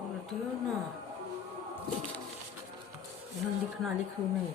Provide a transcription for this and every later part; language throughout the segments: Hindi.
उल्टियो ना यहाँ लिखना लिखू नहीं।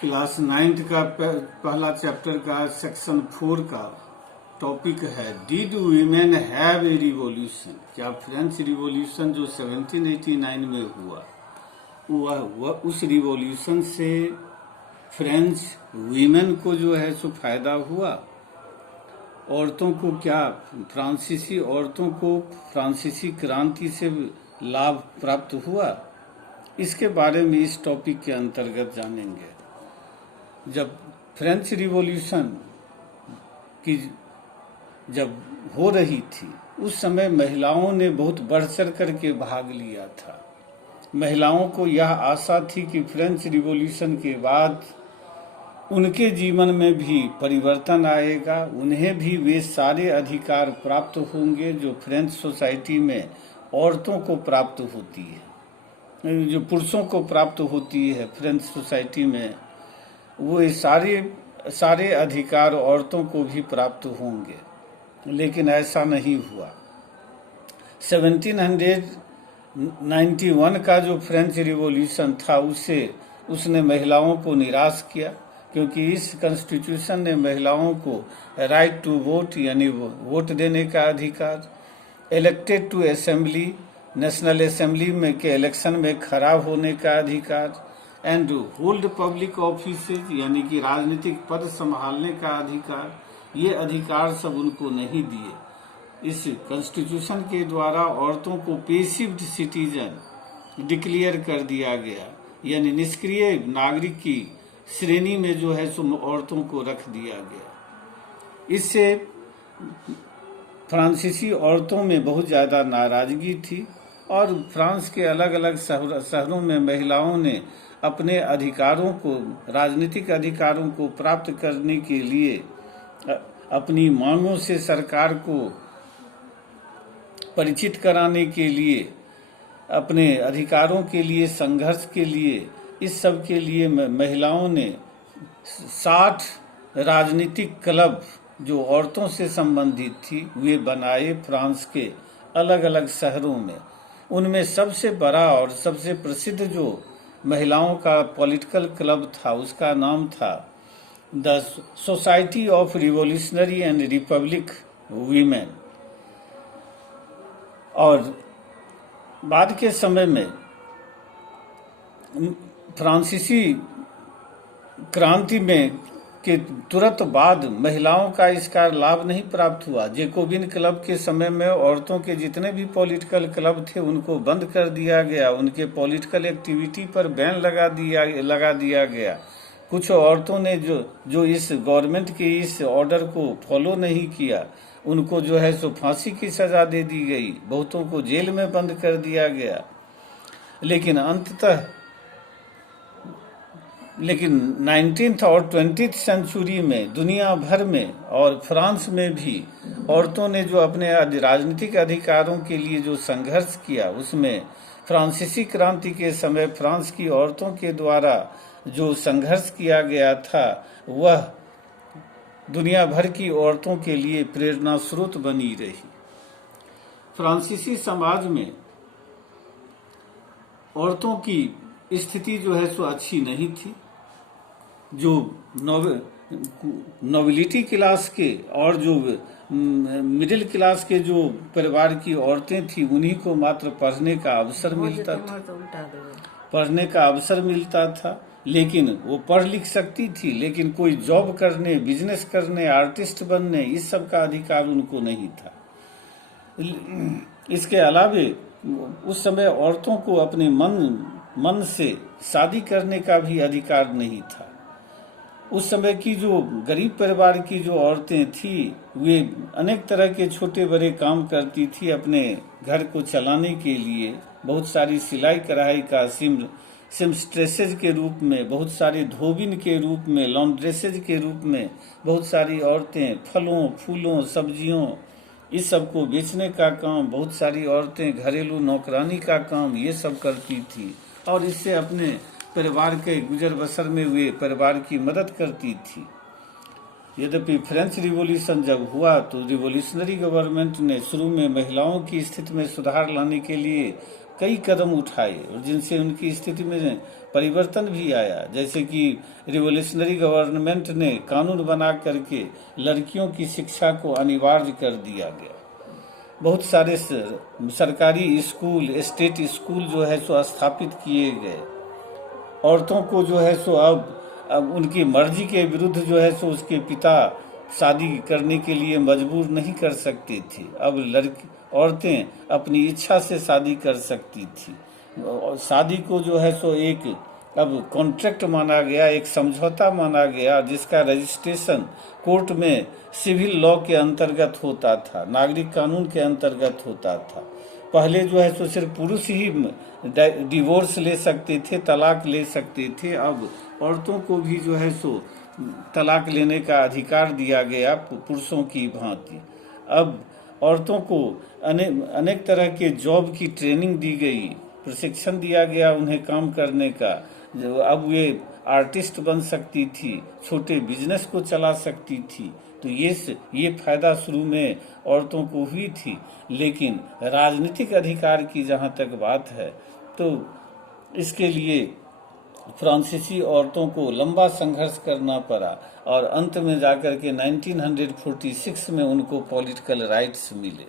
क्लास 9th का पहला चैप्टर का सेक्शन 4 का टॉपिक है did women have a revolution. क्या फ्रेंच रिवॉल्यूशन जो 1789 में हुआ वह उस रिवॉल्यूशन से फ्रेंच वीमेन को जो है सो फायदा हुआ। औरतों को क्या फ्रांसीसी औरतों को फ्रांसीसी क्रांति से लाभ प्राप्त हुआ, इसके बारे में इस टॉपिक के अंतर्गत जानेंगे। जब फ्रेंच रिवॉल्यूशन की जब हो रही थी उस समय महिलाओं ने बहुत बढ़ चढ़ करके भाग लिया था। महिलाओं को यह आशा थी कि फ्रेंच रिवॉल्यूशन के बाद उनके जीवन में भी परिवर्तन आएगा, उन्हें भी वे सारे अधिकार प्राप्त होंगे जो फ्रेंच सोसाइटी में औरतों को प्राप्त होती है, जो पुरुषों को प्राप्त होती है फ्रेंच सोसाइटी में, वो सारे अधिकार औरतों को भी प्राप्त होंगे। लेकिन ऐसा नहीं हुआ। 1791 का जो फ्रेंच रिवॉल्यूशन था उसने महिलाओं को निराश किया, क्योंकि इस कॉन्स्टिट्यूशन ने महिलाओं को राइट टू वोट यानी वोट देने का अधिकार, elected to assembly national assembly में के इलेक्शन में खड़ा होने का अधिकार, एंड होल्ड पब्लिक ऑफिसेज यानी कि राजनीतिक पद संभालने का अधिकार, ये अधिकार सब उनको नहीं दिए। इस कॉन्स्टिट्यूशन के द्वारा औरतों को पेसिव्ड सिटीजन डिक्लेयर कर दिया गया, यानी निष्क्रिय नागरिक की श्रेणी में जो है सो औरतों को रख दिया गया। इससे फ्रांसीसी औरतों में बहुत ज़्यादा नाराज़गी थी और फ्रांस के अलग अलग शहरों में महिलाओं ने अपने अधिकारों को, राजनीतिक अधिकारों को प्राप्त करने के लिए अपनी मांगों से सरकार को परिचित कराने के लिए, अपने अधिकारों के लिए संघर्ष के लिए, इस सब के लिए महिलाओं ने 60 राजनीतिक क्लब जो औरतों से संबंधित थी वे बनाए फ्रांस के अलग अलग शहरों में। उनमें सबसे बड़ा और सबसे प्रसिद्ध जो महिलाओं का पॉलिटिकल क्लब था उसका नाम था the society of revolutionary and Republic women. और बाद के समय में फ्रांसीसी क्रांति में के तुरंत बाद महिलाओं का इसका लाभ नहीं प्राप्त हुआ। जेकोबिन क्लब के समय में औरतों के जितने भी पॉलिटिकल क्लब थे उनको बंद कर दिया गया, उनके पॉलिटिकल एक्टिविटी पर बैन लगा दिया गया। कुछ औरतों ने जो इस गवर्नमेंट के इस ऑर्डर को फॉलो नहीं किया उनको जो है सो फांसी की सजा दे दी गई, बहुतों को जेल में बंद कर दिया गया। लेकिन अंततः 19th और 20th सेंचुरी में दुनिया भर में और फ्रांस में भी औरतों ने जो अपने राजनीतिक अधिकारों के लिए जो संघर्ष किया उसमें फ्रांसीसी क्रांति के समय फ्रांस की औरतों के द्वारा जो संघर्ष किया गया था वह दुनिया भर की औरतों के लिए प्रेरणा स्रोत बनी रही। फ्रांसीसी समाज में औरतों की स्थिति जो है सो अच्छी नहीं थी। जो नोबिलिटी क्लास के और जो मिडिल क्लास के जो परिवार की औरतें थी उन्हीं को मात्र पढ़ने का अवसर मिलता था, लेकिन वो पढ़ लिख सकती थी, लेकिन कोई जॉब करने, बिजनेस करने, आर्टिस्ट बनने इस सब का अधिकार उनको नहीं था। इसके अलावे उस समय औरतों को अपने मन से शादी करने का भी अधिकार नहीं था। उस समय की जो गरीब परिवार की जो औरतें थी वे अनेक तरह के छोटे बड़े काम करती थी अपने घर को चलाने के लिए। बहुत सारी सिलाई कढ़ाई का सिम्स्ट्रेसेज के रूप में, बहुत सारे धोबिन के रूप में, लॉन्ड्रेसेज के रूप में बहुत सारी औरतें फलों, फूलों, सब्जियों इस सब को बेचने का काम, बहुत सारी औरतें घरेलू नौकरानी का काम ये सब करती थी और इससे अपने परिवार के गुजर बसर में वे परिवार की मदद करती थी। यद्यपि फ्रेंच रिवॉल्यूशन जब हुआ तो रिवॉल्यूशनरी गवर्नमेंट ने शुरू में महिलाओं की स्थिति में सुधार लाने के लिए कई कदम उठाए और जिनसे उनकी स्थिति में परिवर्तन भी आया। जैसे कि रिवॉल्यूशनरी गवर्नमेंट ने कानून बना करके लड़कियों की शिक्षा को अनिवार्य कर दिया गया। बहुत सारे सरकारी स्कूल, स्टेट स्कूल जो है सो स्थापित किए गए। औरतों को जो है सो अब उनकी मर्जी के विरुद्ध जो है सो उसके पिता शादी करने के लिए मजबूर नहीं कर सकती थी। अब औरतें अपनी इच्छा से शादी कर सकती थी। शादी को जो है सो एक अब कॉन्ट्रैक्ट माना गया, एक समझौता माना गया जिसका रजिस्ट्रेशन कोर्ट में सिविल लॉ के अंतर्गत होता था, नागरिक कानून के अंतर्गत होता था। पहले जो है सो सिर्फ पुरुष ही डिवोर्स ले सकते थे, तलाक ले सकते थे। अब औरतों को भी जो है सो तलाक लेने का अधिकार दिया गया पुरुषों की भांति। अब औरतों को अनेक तरह के जॉब की ट्रेनिंग दी गई, प्रशिक्षण दिया गया उन्हें काम करने का। अब वे आर्टिस्ट बन सकती थी, छोटे बिजनेस को चला सकती थी। तो ये फायदा शुरू में औरतों को हुई थी। लेकिन राजनीतिक अधिकार की जहाँ तक बात है तो इसके लिए फ्रांसीसी औरतों को लंबा संघर्ष करना पड़ा और अंत में जाकर के 1946 में उनको पॉलिटिकल राइट्स मिले।